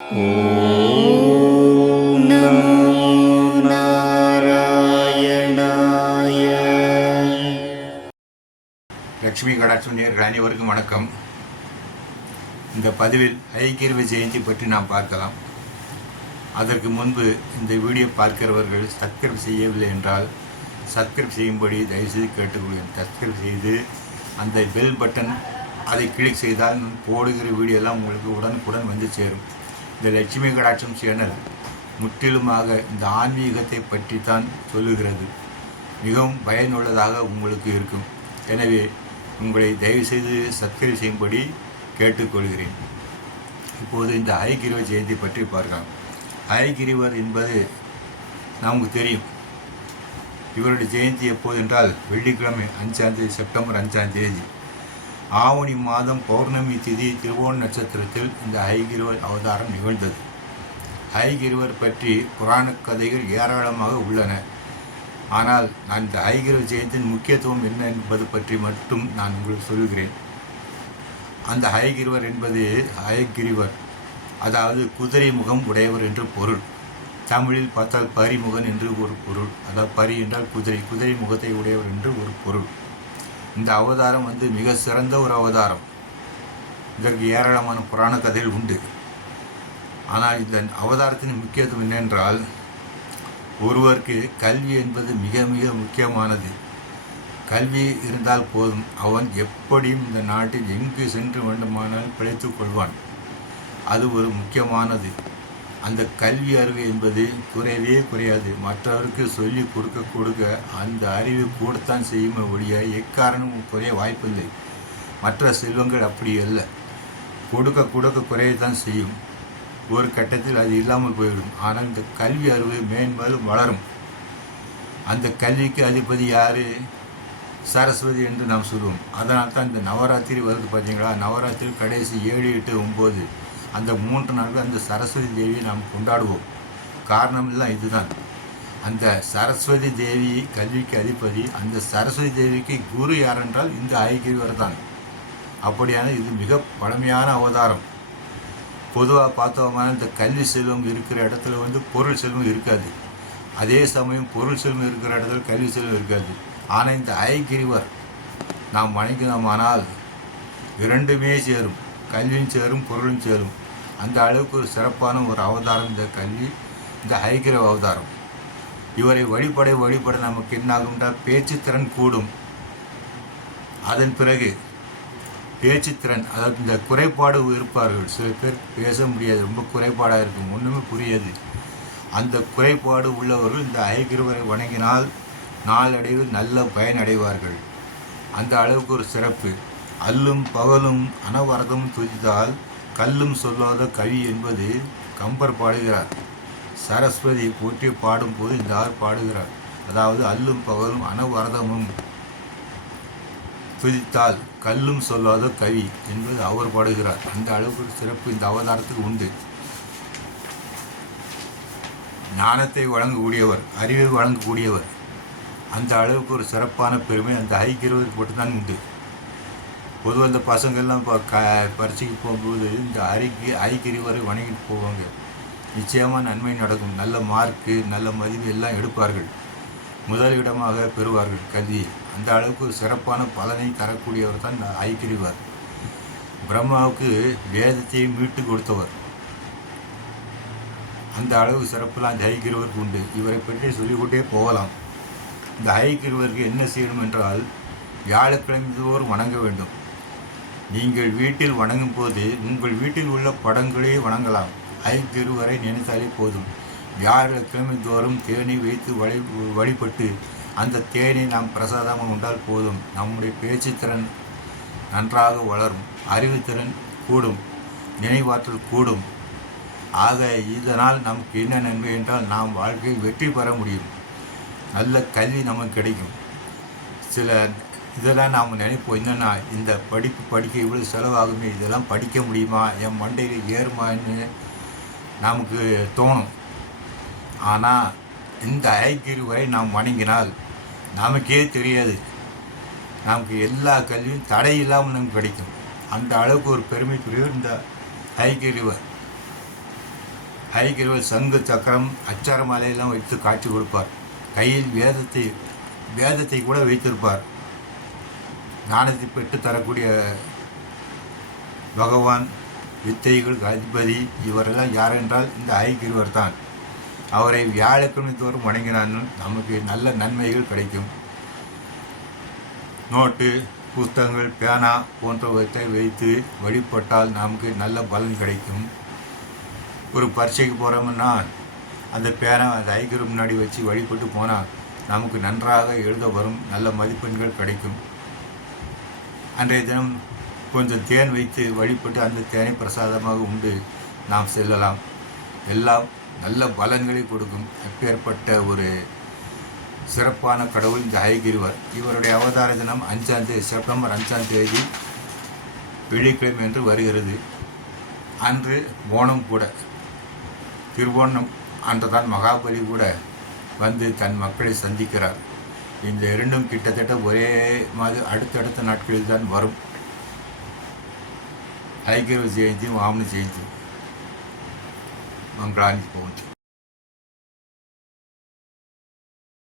ஓம் நமோ நாராயணாய லக்ஷ்மி கடாட்சம் அனைவருக்கும் வணக்கம். இந்த பதிவில் ஐக்கியர்வு ஜெயந்தி பற்றி நாம் பார்க்கலாம். அதற்கு முன்பு இந்த வீடியோ பார்க்கிறவர்கள் சப்ஸ்கிரைப் செய்யவில்லை என்றால் சப்ஸ்கிரைப் செய்யும்படி தயவுசெய்து கேட்டுக்கொள்கிறேன் சப்ஸ்கிரைப் செய்து அந்த பெல் பட்டன் அதை கிளிக் செய்தால் போடுகிற வீடியோ எல்லாம் உங்களுக்கு உடனுக்குடன் வந்து சேரும். இந்த லட்சுமி கடாட்சம் சேனல் முற்றிலுமாக இந்த ஆன்மீகத்தை பற்றி தான் சொல்லுகிறது. மிகவும் பயனுள்ளதாக உங்களுக்கு இருக்கும். எனவே உங்களை தயவுசெய்து சப்ஸ்கிரைப் செய்யும்படி கேட்டுக்கொள்கிறேன். இப்போது இந்த ஐகிரிவ ஜெயந்தி பற்றி பார்க்கலாம். ஹயகிரிவர் என்பது நமக்கு தெரியும். இவருடைய ஜெயந்தி எப்போது என்றால் வெள்ளிக்கிழமை அஞ்சாம் தேதி செப்டம்பர் அஞ்சாம் தேதி. ஆவணி மாதம் பௌர்ணமி திதி திருவோண நட்சத்திரத்தில் இந்த ஐகிருவர் அவதாரம் நிகழ்ந்தது. ஐகிருவர் பற்றி புராணக் கதைகள் ஏராளமாக உள்ளன. ஆனால் நான் இந்த ஐகிருவர் ஜெயந்தின் முக்கியத்துவம் என்ன என்பது பற்றி மட்டும் நான் உங்களுக்கு சொல்கிறேன். அந்த ஹயகிரிவர் என்பது ஹயகிரிவர் அதாவது குதிரை முகம் உடையவர் என்று பொருள். தமிழில் பார்த்தால் பரிமுகன் என்று ஒரு பொருள். அதாவது பரி என்றால் குதிரை குதிரை முகத்தை உடையவர் என்று ஒரு பொருள். இந்த அவதாரம் வந்து மிக சிறந்த ஒரு அவதாரம். இதற்கு ஏராளமான புராண கதைகள் உண்டு. ஆனால் இந்த அவதாரத்தின் முக்கியத்துவம் என்னென்றால் ஒருவருக்கு கல்வி என்பது மிக மிக முக்கியமானது. கல்வி இருந்தால் போதும். அவன் எப்படியும் இந்த நாட்டில் எங்கு சென்று வேண்டுமானால் பிழைத்துக் கொள்வான். அது ஒரு முக்கியமானது. அந்த கல்வி அறிவு என்பது குறையவே குறையாது. மற்றவருக்கு சொல்லி கொடுக்க கொடுக்க அந்த அறிவு கூடத்தான் செய்யுமே ஒழிய எக்காரணமும் குறைய வாய்ப்பில்லை. மற்ற செல்வங்கள் அப்படி அல்ல. கொடுக்க கொடுக்க குறையத்தான் செய்யும். ஒரு கட்டத்தில் அது இல்லாமல் போய்விடும். ஆனால் இந்த கல்வி அறிவு மேன்மேலும் வளரும். அந்த கல்விக்கு அதிபதி யார்? சரஸ்வதி என்று நாம் சொல்லுவோம் அதனால் தான் இந்த நவராத்திரி வருது பார்த்தீங்களா நவராத்திரி கடைசி ஏழு எட்டு ஒம்பது. அந்த மூன்று நாட்கள் அந்த சரஸ்வதி தேவியை நாம் கொண்டாடுவோம். காரணம் எல்லாம் இதுதான். அந்த சரஸ்வதி தேவி கல்விக்கு அதிபதி அந்த சரஸ்வதி தேவிக்கு குரு யாரென்றால் இந்த ஐக்கியவர் தான். அப்படியான இது மிக பழமையான அவதாரம். பொதுவாக பார்த்தோம்னா இந்த கல்வி செல்வம் இருக்கிற இடத்துல வந்து பொருள் செல்வம் இருக்காது. அதே சமயம் பொருள் செல்வம் இருக்கிற இடத்துல கல்வி செல்வம் இருக்காது. ஆனால் இந்த ஐகிரிவர் நாம் வணங்கினோமானால் இரண்டுமே சேரும். கல்வியும் சேரும் பொருளும் சேரும். அந்த அளவுக்கு ஒரு சிறப்பான ஒரு அவதாரம் இந்த கல்வி இந்த ஹைகிரவ அவதாரம். இவரை வழிபட வழிபட நமக்கு என்னாகும்னா பேச்சுத்திறன் கூடும். அதன் பிறகு பேச்சுத்திறன் அதாவது இந்த குறைபாடு இருப்பார்கள். சில பேர் பேச முடியாது ரொம்ப குறைபாடாக இருக்கும். ஒன்றுமே புரியாது. அந்த குறைபாடு உள்ளவர்கள் இந்த ஐகிருவரை வணங்கினால் நாளடைவில் நல்ல பயனடைவார்கள். அந்த அளவுக்கு ஒரு சிறப்பு. அல்லும் பகலும் அனவரதம் துதித்தால் கல்லும் சொல்லாத கவி என்பது கம்பர் பாடுகிறார். சரஸ்வதி போற்றி பாடும்போது இந்த ஆர் பாடுகிறார். அதாவது அல்லும் பகலும் அனவரதமும் துதித்தால் கல்லும் சொல்லாத கவி என்பது அவர் பாடுகிறார். அந்த அளவுக்கு சிறப்பு இந்த அவதாரத்துக்கு உண்டு. ஞானத்தை வழங்கக்கூடியவர் அறிவை வழங்கக்கூடியவர். அந்த அளவுக்கு ஒரு சிறப்பான பெருமை அந்த ஐக்கியவருக்கு மட்டும்தான் உண்டு. பொதுவாக இந்த பசங்கள்லாம் இப்போ க பரீட்சைக்கு போகும்போது இந்த அரிக்கு அறிக்கை வரை வணங்கிட்டு போவாங்க. நிச்சயமாக நன்மை நடக்கும். நல்ல மார்க்கு நல்ல மதிப்பு எல்லாம் எடுப்பார்கள். முதலிடமாக பெறுவார்கள் கல்வி அந்த அளவுக்கு சிறப்பான பலனை தரக்கூடியவர் தான் ஐக்கிரிவார் பிரம்மாவுக்கு வேதத்தை மீட்டு கொடுத்தவர். அந்த அளவு சிறப்பெல்லாம் அந்த ஐக்கிருவருக்கு உண்டு. இவரை பற்றி சொல்லிக்கொண்டே போகலாம். இந்த ஐக்கிருவருக்கு என்ன செய்யணும் என்றால் வியாழக்கிழமை தோறும் வணங்க வேண்டும். நீங்கள் வீட்டில் வணங்கும் போது உங்கள் வீட்டில் உள்ள படங்களே வணங்கலாம். ஐத்திருவரை நினைத்தாலே போதும். வியாழக்கிழமை தோறும் தேனை வைத்து வழி வழிபட்டு அந்த தேனை நாம் பிரசாதமாக உண்டால் போதும். நம்முடைய பேச்சுத்திறன் நன்றாக வளரும். அறிவுத்திறன் கூடும். நினைவாற்றல் கூடும். ஆக இதனால் நமக்கு என்ன நன்மை என்றால் நாம் வாழ்க்கையில் வெற்றி பெற முடியும். நல்ல கல்வி நமக்கு கிடைக்கும். சில இதெல்லாம் நாம் நினைப்போம். என்னென்னா இந்த படிப்பு படிக்க இவ்வளோ செலவாகுமே இதெல்லாம் படிக்க முடியுமா? என் மண்டையில் ஏறுமான்னு நமக்கு தோணும். ஆனால் இந்த ஐக்கியவை நாம் வணங்கினால் நமக்கே தெரியாது. நமக்கு எல்லா கல்வியும் தடை இல்லாமல் நமக்கு கிடைக்கும். அந்த அளவுக்கு ஒரு பெருமைக்குரியவர் இந்த ஐக்கியவர் ஹைகிரவர் சங்கு சக்கரம் அச்சார மாலையெல்லாம் வைத்து காட்சி கொடுப்பார். கையில் வேதத்தை வேதத்தை கூட வைத்திருப்பார். ஞானத்தை பெற்று தரக்கூடிய பகவான் வித்தைகள் அதிபதி இவரெல்லாம் யார் என்றால் இந்த ஐக்கிருவர் தான். அவரை வியாழக்கிழமை தோறும் வணங்கினாலும் நமக்கு நல்ல நன்மைகள் கிடைக்கும். நோட்டு புத்தகங்கள் பேனா போன்றவற்றை வைத்து வழிபட்டால் நமக்கு நல்ல பலன் கிடைக்கும். ஒரு பரீட்சைக்கு போகிறோம்னா அந்த பேனா அந்த ஐக்கிற முன்னாடி வச்சு வழிபட்டு போனால் நமக்கு நன்றாக எழுத வரும் நல்ல மதிப்பெண்கள் கிடைக்கும். அன்றைய தினம் கொஞ்சம் தேன் வைத்து வழிபட்டு அந்த தேனை பிரசாதமாக உண்டு நாம் செல்லலாம். எல்லாம் நல்ல பலன்களை கொடுக்கும். எப்பேற்பட்ட ஒரு சிறப்பான கடவுள் இந்த ஹயகிரிவர். இவருடைய அவதார தினம் அஞ்சாம் தேதி செப்டம்பர் அஞ்சாம் தேதி வெள்ளிக்கிழமை என்று வருகிறது. அன்று ஓணம் கூட திருவோணம் அன்றுதான் மகாபலி கூட வந்து தன் மக்களை சந்திக்கிறார். இந்த இரண்டும் கிட்டத்தட்ட ஒரே மாதிரி அடுத்தடுத்த நாட்களில் தான் வரும். ஐக்கிய ஜெயந்தியும் வாமன ஜெயந்தியும் மங்களானி போகும்.